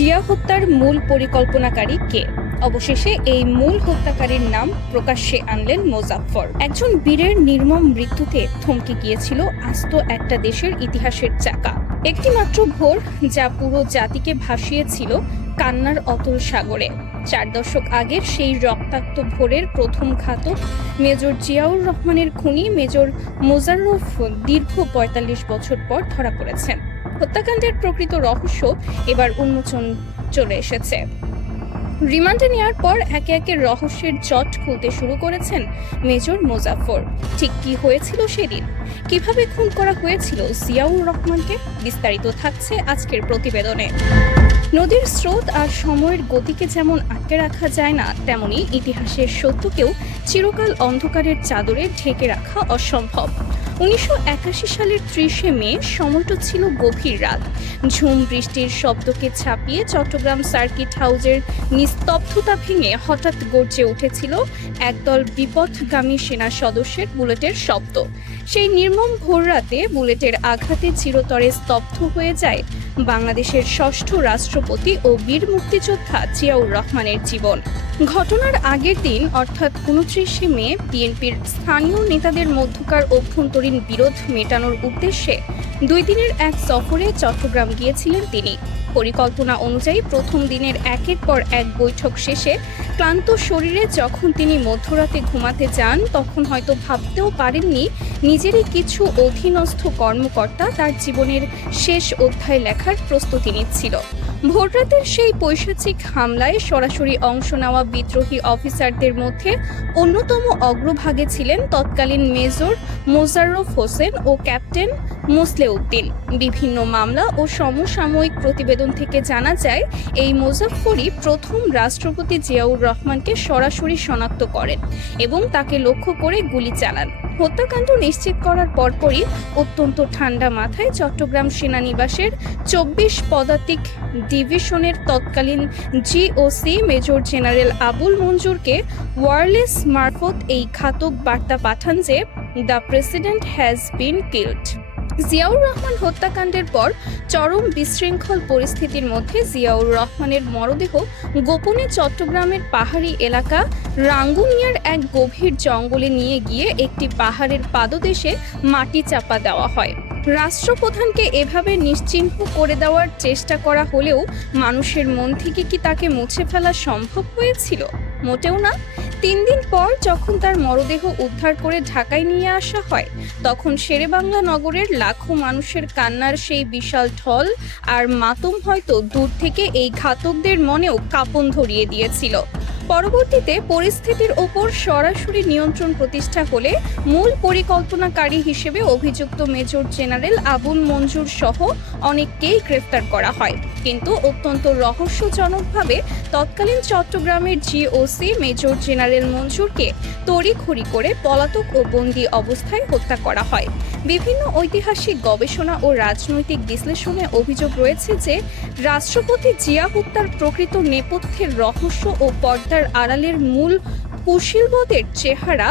জিয়া হত্যার মূল পরিকল্পনাকারী কে? অবশেষে এই মূল হত্যাকারীর নাম প্রকাশ্যে আনলেন মোজাফফর। একজন বীরের নির্মম মৃত্যুতে থমকে গিয়েছিল আস্ত একটা দেশের ইতিহাসের চাকা। একটি মাত্র ভোর যা পুরো জাতিকে ভাসিয়েছিল কান্নার অতল সাগরে। 4 দশক আগের সেই রক্তাক্ত ভোরের প্রথম ঘাতক মেজর জিয়াউর রহমানের খুনি মেজর মোজাররফ দীর্ঘ ৪৫ বছর পর ধরা পড়েছেন। হত্যাকাণ্ডের প্রকৃত রহস্য এবার উন্মোচন চলে এসেছে। রিমান্ডে নেওয়ার পর একে একে রহস্যের জট খুলতে শুরু করেছেন মেজর মোজাফফর। ঠিক কি হয়েছিল সেদিন, কিভাবে খুন করা হয়েছিল জিয়াউর রহমানকে, বিস্তারিত থাকছে আজকের প্রতিবেদনে। নদীর স্রোত আর সময়ের গতিকে যেমন আটকে রাখা যায় না, তেমনি ইতিহাসের সত্যকেও চিরকাল অন্ধকারের চাদরে ঢেকে রাখা অসম্ভব। ১৯৮১ সালের ৩০শে মে সময়টা ছিল গভীর রাত। ঝুম বৃষ্টির শব্দকে ছাপিয়ে চট্টগ্রাম সার্কিট হাউসের নিস্তব্ধতা ভেঙে হঠাৎ গর্জে উঠেছিল একদল বিপথগামী সেনা সদস্যের বুলেটের শব্দ। সেই নির্মম ভোররাতে বুলেটের আঘাতে চিরতরে স্তব্ধ হয়ে যায় বাংলাদেশের ষষ্ঠ রাষ্ট্রপতি ও বীর মুক্তিযোদ্ধা জিয়াউর রহমানের জীবন। ঘটনার আগের দিন অর্থাৎ ২৯শে মে বিএনপির স্থানীয় নেতাদের মধ্যকার অভ্যন্তরীণ বিরোধ মেটানোর উদ্দেশ্যে 2 দিনের এক সফরে চট্টগ্রাম গিয়েছিলেন তিনি। পরিকল্পনা অনুযায়ী প্রথম দিনের একের পর এক বৈঠক শেষে ক্লান্ত শরীরে যখন তিনি মধ্যরাতে ঘুমাতে যান, তখন হয়তো ভাবতেও পারেননি নিজেরই কিছু অধীনস্থ কর্মকর্তা তার জীবনের শেষ অধ্যায় লেখার প্রস্তুতি নিচ্ছিল। ভোররাতের সেই পৈশাচিক হামলায় সরাসরি অংশ নেওয়া বিদ্রোহী অফিসারদের মধ্যে অন্যতম অগ্রভাগে ছিলেন তৎকালীন মেজর মোজাররফ হোসেন ও ক্যাপ্টেন মোসলেউদ্দিন। বিভিন্ন মামলা ও সমসাময়িক প্রতিবেদন থেকে জানা যায়, এই মোজাফফরই প্রথম রাষ্ট্রপতি জিয়াউর রহমানকে সরাসরি শনাক্ত করেন এবং তাকে লক্ষ্য করে গুলি চালান। হত্যাকাণ্ড নিশ্চিত করার পরপরই অত্যন্ত ঠান্ডা মাথায় চট্টগ্রাম সেনানিবাসের ২৪ পদাতিক ডিভিশনের তৎকালীন জিওসি মেজর জেনারেল আবুল মঞ্জুরকে ওয়্যারলেস মারফত এই ঘাতক বার্তা পাঠান যে the president has been killed. Ziaur Rahman হত্যাকাণ্ডের পর চরম বিশৃঙ্খল পরিস্থিতির মধ্যে জিয়াউর রহমানের মরদেহ গোপনে চট্টগ্রামের পাহাড়ি এলাকা রাঙ্গুনিয়ার এক গভীর জঙ্গলে নিয়ে গিয়ে একটি পাহাড়ের পাদদেশে মাটি চাপা দেওয়া হয়। রাষ্ট্রপ্রধানকে এভাবে নিশ্চিহ্ন করে দেওয়ার চেষ্টা করা হলেও মানুষের মন থেকে কি তাকে মুছে ফেলা সম্ভব হয়েছিল? মোটেও না। 3 দিন পর যখন তার মরদেহ উদ্ধার করে ঢাকায় নিয়ে আসা হয়, তখন শেরেবাংলা নগরের লাখো মানুষের কান্নার সেই বিশাল ঢল আর মাতম হয়তো দূর থেকে এই ঘাতকদের মনেও কাঁপন ধরিয়ে দিয়েছিল। পরবর্তীতে পরিস্থিতির ওপর সরাসরি নিয়ন্ত্রণ প্রতিষ্ঠা হলে মূল পরিকল্পনাকারী হিসেবে অভিযুক্ত মেজর জেনারেল আবুল মঞ্জুর সহ অনেককেই গ্রেফতার করা হয়। কিন্তু অত্যন্ত রহস্যজনকভাবে তৎকালীন চট্টগ্রামের জিওসি মেজর জেনারেল মঞ্জুরকে তড়িঘড়ি করে পলাতক ও বন্দী অবস্থায় হত্যা করা হয়। বিভিন্ন ঐতিহাসিক গবেষণা ও রাজনৈতিক বিশ্লেষণে অভিযোগ রয়েছে যে রাষ্ট্রপতি জিয়া হত্যার প্রকৃত নেপথ্যের রহস্য ও পর্দার আড়ালের মূল কুশীলবদের চেহারা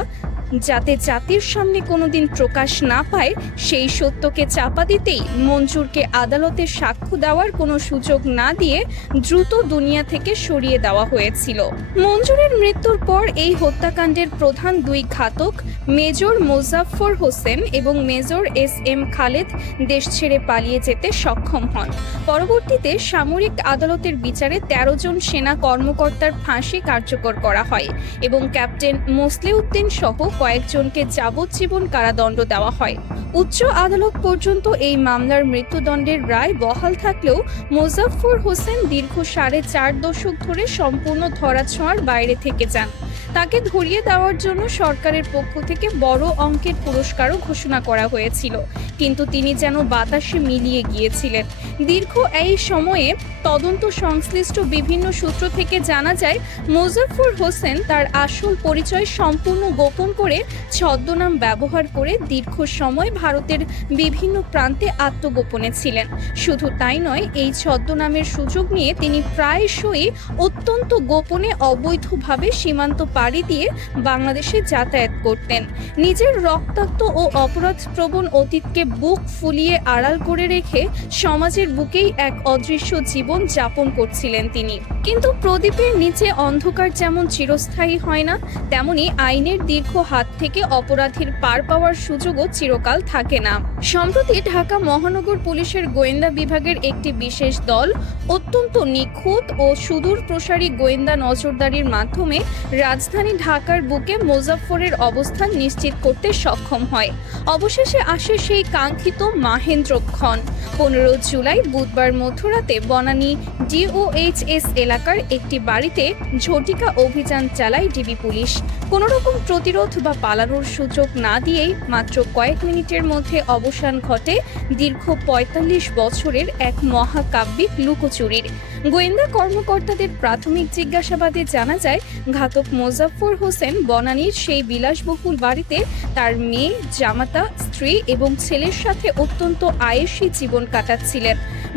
যাতে জাতির সামনে কোনোদিন প্রকাশ না পায়, সেই সত্যকে চাপা দিতেই মঞ্জুরকে আদালতে সাক্ষ্য দেওয়ার কোনো সুযোগ না দিয়ে দ্রুত দুনিয়া থেকে সরিয়ে দেওয়া হয়েছিল। মঞ্জুরের মৃত্যুর পর এই হত্যাকাণ্ডের প্রধান 2 ঘাতক মেজর মোজাফফর হোসেন এবং মেজর SM খালেদ দেশ ছেড়ে পালিয়ে যেতে সক্ষম হন। পরবর্তীতে সামরিক আদালতের বিচারে 13 জন সেনা কর্মকর্তার ফাঁসি কার্যকর করা হয় এবং ক্যাপ্টেন মোসলেউদ্দিন সহ কয়েকজনকে যাবজ্জীবন কারাদণ্ড দেওয়া হয়। উচ্চ আদালত পর্যন্ত এই মামলার মৃত্যুদণ্ডের রায় বহাল থাকলেও মোজাফফর হোসেন দীর্ঘ 4.5 দশক ধরে সম্পূর্ণ ধরাছোঁয়ার বাইরে থেকে যান। তাকে ধরিয়ে দেওয়ার জন্য সরকারের পক্ষ থেকে বড় অঙ্কের পুরস্কারও ঘোষণা করা হয়েছিল, কিন্তু তিনি যেন বাতাসে মিলিয়ে গিয়েছিলেন। দীর্ঘ এই সময়ে তদন্ত সংশ্লিষ্ট বিভিন্ন সূত্র থেকে জানা যায়, মোজাফফর হোসেন তার আসল পরিচয় সম্পূর্ণ গোপন করে ছদ্মনাম ব্যবহার করে দীর্ঘ সময় ভারতের বিভিন্ন প্রান্তে আত্মগোপনে ছিলেন। শুধু তাই নয়, এই ছদ্মনামের সুযোগ নিয়ে তিনি প্রায়শই অত্যন্ত গোপনে অবৈধভাবে সীমান্ত পাড়ি দিয়ে বাংলাদেশে যাতায়াত করতেন। নিজের রক্তাক্ত ও অপরাধপ্রবণ অতীতকে বুক ফুলিয়ে আড়াল করে রেখে সমাজের বুকেই এক অদৃশ্য জীবন যাপন করছিলেন তিনি। কিন্তু প্রদীপের নিচে অন্ধকার যেমন চিরস্থায়ী হয় না, তেমনি আইনের দীর্ঘ হাত থেকে অপরাধীর পার পাওয়ার সুযোগও চিরকাল থাকে না। সম্প্রতি ঢাকা মহানগর পুলিশের গোয়েন্দা বিভাগের একটি বিশেষ দল অত্যন্ত নিখুঁত ও সুদূর প্রসারী গোয়েন্দা নজরদারির মাধ্যমে রাজধানী ঢাকার বুকে মোজাফফরের অবস্থান নিশ্চিত করতে সক্ষম হয়। অবশেষে আসে সেই কাঙ্ক্ষিত মাহেন্দ্রক্ষণ। 15 জুলাই বুধবার মধ্যরাতে বনানী DOHS এলাকার একটি বাড়িতে ঝটিকা অভিযান চালায় ডিবি পুলিশ। কোনো রকম প্রতিরোধ বা পালানোর সুযোগ না দিয়েই মাত্র কয়েক মিনিটের মধ্যে অবসান ঘটে দীর্ঘ ৪৫ বছরের এক মহাকাব্যিক লুকোচুরির। গোয়েন্দা কর্মকর্তাদের প্রাথমিক জিজ্ঞাসাবাদে জানা যায়, ঘাতক মোজাফফর হোসেন বনানীর সেই বিলাসবহুল বাড়িতে তার মেয়ে, জামাতা, স্ত্রী এবং ছেলের সাথে অত্যন্ত আয়েশি জীবন কাটাচ্ছিলেন।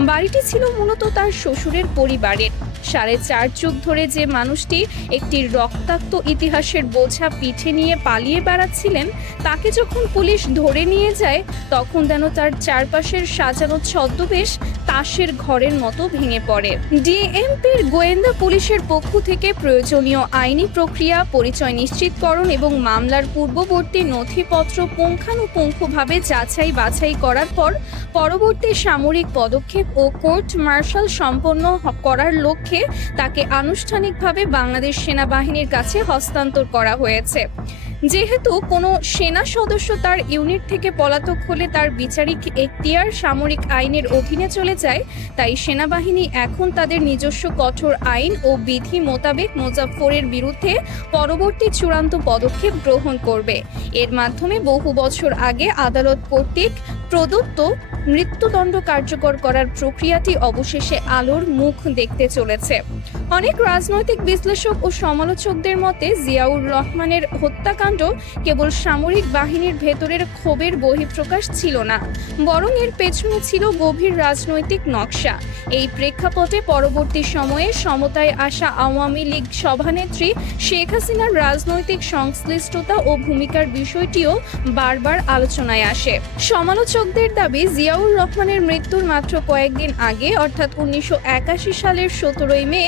বাড়িটি ছিল মূলত তার শ্বশুরের পরিবারের। ৪.৫ যুগ ধরে যে মানুষটি একটি রক্তাক্ত ইতিহাসের বোঝা পিঠে নিয়ে পালিয়ে বেড়াচ্ছিলেন, তাকে যখন পুলিশ ধরে নিয়ে যায়, তখন যেন তার চারপাশের সাজানো ছদ্মবেশ তাসের ঘরের মতো ভেঙে পড়ে। ডিএমপির গোয়েন্দা পুলিশের পক্ষ থেকে প্রয়োজনীয় আইনি প্রক্রিয়া, পরিচয় নিশ্চিতকরণ এবং মামলার পূর্ববর্তী নথিপত্র পুঙ্খানুপুঙ্খভাবে যাচাই বাছাই করার পর পরবর্তী সামরিক পদক্ষেপ ও কোর্ট মার্শাল সম্পন্ন করার লক্ষ্যে তাকে আনুষ্ঠানিকভাবে বাংলাদেশ সেনাবাহিনীর কাছে হস্তান্তর করা হয়েছে। যেহেতু কোনো সেনা সদস্য তার ইউনিট থেকে পলাতক হলে তার বিচারিক এখতিয়ার সামরিক আইনের অধীনে চলে যায়, তাই সেনাবাহিনী এখন তাদের নিজস্ব কঠোর আইন ও বিধি মোতাবেক মোজাফফরের বিরুদ্ধে পরবর্তী চূড়ান্ত পদক্ষেপ গ্রহণ করবে। এর মাধ্যমে বহু বছর আগে আদালত কর্তৃক প্রদত্ত মৃত্যুদণ্ড কার্যকর করার প্রক্রিয়াটি অবশেষে আলোর মুখ দেখতে চলেছে। অনেক রাজনৈতিক বিশ্লেষক ও সমালোচকদের মতে জিয়াউর রহমানের হত্যাকাণ্ড কেবল সামরিক বাহিনীর ভেতরের ক্ষোভের বহিঃপ্রকাশ ছিল না, বরং এর পেছনে ছিল গভীর রাজনৈতিক নকশা। এই প্রেক্ষাপটে পরবর্তী সময়ে সমতায় আসা আওয়ামী লীগ সভানেত্রী শেখ হাসিনার রাজনৈতিক সংশ্লিষ্টতা ও ভূমিকার বিষয়টিও বারবার আলোচনায় আসে। সমালোচকদের দাবি, জিয়াউর রহমানের মৃত্যুর মাত্র কয়েকদিন আগে অর্থাৎ 1981 সালের 17 মে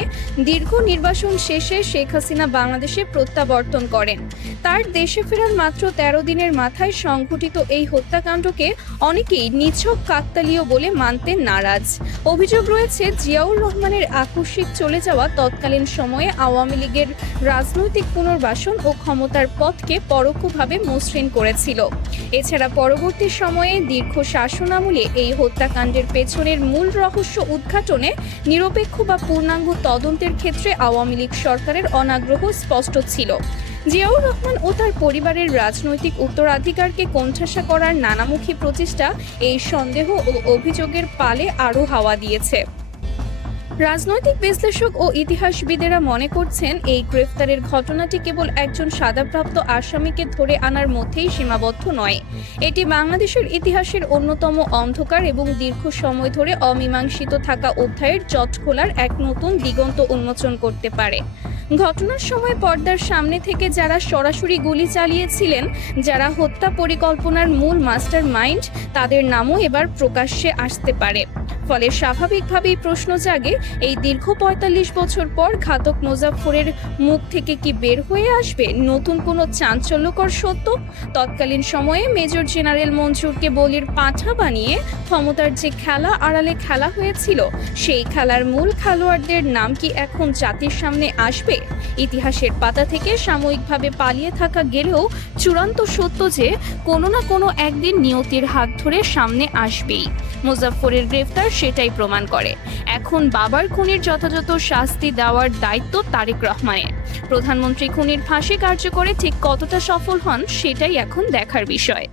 দীর্ঘ নির্বাসন শেষে শেখ হাসিনা বাংলাদেশে প্রত্যাবর্তন করেন। তার দেশে ফেরার মাত্র 13 দিনের মাথায় সংঘটিত এই হত্যাকাণ্ডকে অনেকেই নিছক কাকতালীয় বলে মানতে নারাজ। অভিযোগ রয়েছে, জিয়াউর রহমানের আকস্মিক চলে যাওয়া তৎকালীন সময়ে আওয়ামী লীগের রাজনৈতিক পুনর্বাসন ও ক্ষমতার পথকে পরোক্ষভাবে মসৃণ করেছিল। এছাড়া পরবর্তী সময়ে দীর্ঘ শাসনামলে এই হত্যাকাণ্ডের পেছনের মূল রহস্য উদ্ঘাটনে নিরপেক্ষ বা পূর্ণাঙ্গ তদন্তের ক্ষেত্রে আওয়ামী লীগ সরকারের অনাগ্রহ স্পষ্ট ছিল। জিয়াউর রহমান ও তার পরিবারের রাজনৈতিক উত্তরাধিকারকে কোণঠাসা করার নানামুখী প্রচেষ্টা এই সন্দেহ ও অভিযোগের পালে আরও হাওয়া দিয়েছে। রাজনৈতিক বিশ্লেষক ও ইতিহাসবিদেরা মনে করছেন, এই গ্রেফতারের ঘটনাটি কেবল একজন সাজাপ্রাপ্ত আসামিকে ধরে আনার মধ্যেই সীমাবদ্ধ নয়। এটি বাংলাদেশের ইতিহাসের অন্যতম অন্ধকার এবং দীর্ঘ সময় ধরে অমীমাংসিত থাকা অধ্যায়ের জট খোলার এক নতুন দিগন্ত উন্মোচন করতে পারে। ঘটনার সময় পর্দার সামনে থেকে যারা সরাসরি গুলি চালিয়েছিলেন, যারা হত্যা পরিকল্পনার মূল মাস্টার মাইন্ড, তাদের নামও এবার প্রকাশ্যে আসতে পারে। ফলে স্বাভাবিকভাবেই প্রশ্ন জাগে, এই দীর্ঘ ৪৫ বছর পর ঘাতক মোজাফফরের মুখ থেকে কি বের হয়ে আসবে নতুন কোনো চাঞ্চল্যকর সত্য? তৎকালীন সময়ে মেজর জেনারেল মঞ্জুরকে বলির পাঁঠা বানিয়ে ক্ষমতার যে খেলা আড়ালে খেলা হয়েছিল, সেই খেলার মূল খেলোয়াড়দের নাম কি এখন জাতির সামনে আসবে? ইতিহাসের পাতা থেকে সাময়িকভাবে পালিয়ে থাকা গেলেও চূড়ান্ত সত্য যে কোনো না কোনো একদিন নিয়তির হাত ধরে সামনে আসবেই। মোজাফফরের গ্রেফতার সেটাই প্রমাণ করে। এখন বাবার খুনির যথাযথ শাস্তি দেওয়ার দায়িত্ব তারেক রহমানের। প্রধানমন্ত্রী খুনির ফাঁসি কার্যকরে ঠিক কতটা সফল হন, সেটাই এখন দেখার বিষয়।